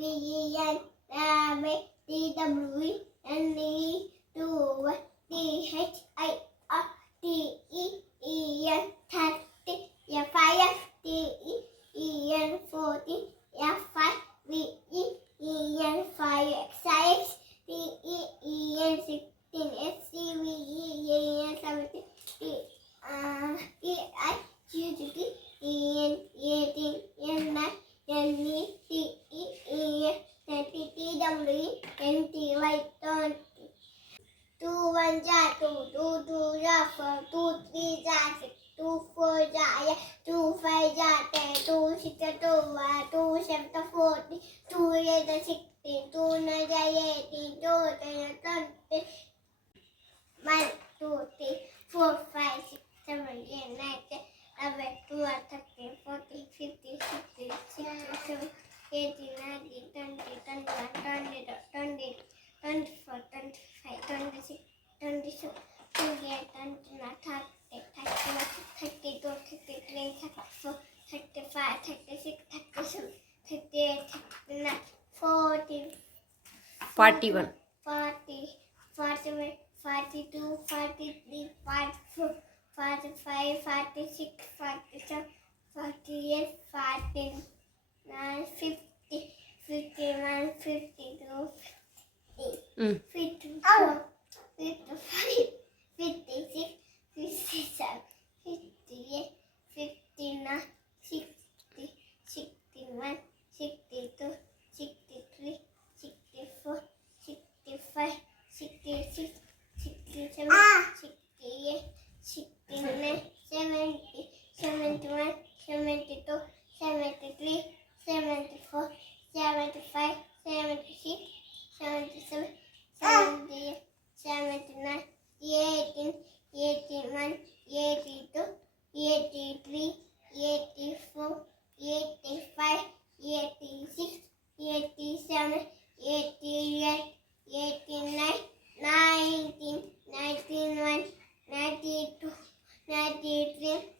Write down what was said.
VEN rabbit TWNE 2 THIRTEN 30 fire TEN 40 F5 VEN 5 exercise TEN 16 SCVEN 17 EI GGT EN 18 N9 NE TEN 30 TWE NTY 20 2 1 ja 2 2 2 ja 4 2 3 ja 6 2 4 ja 2 5 ja 10 2 6 ja 12 2 7 40 2 8 16 2 9 ja 18 2 10 20 1 2 3 4 5 6 7 8 9 10 11 12 13 14 15 16 17 18 19 20 21 22 23 24 25 26 27 28 29 30 31 32 33 34 35 36 37 38 39 40 41 40 41 42 43 44 45 46 47 48 49 50 51 52 54 55 56 57 58 59 60 61 62 63 64 65 66 67 68 69 70 71 72 73 74 75 76 77 78 79 80 81 82 83 84 85 86 87 88 89 90 91 92 93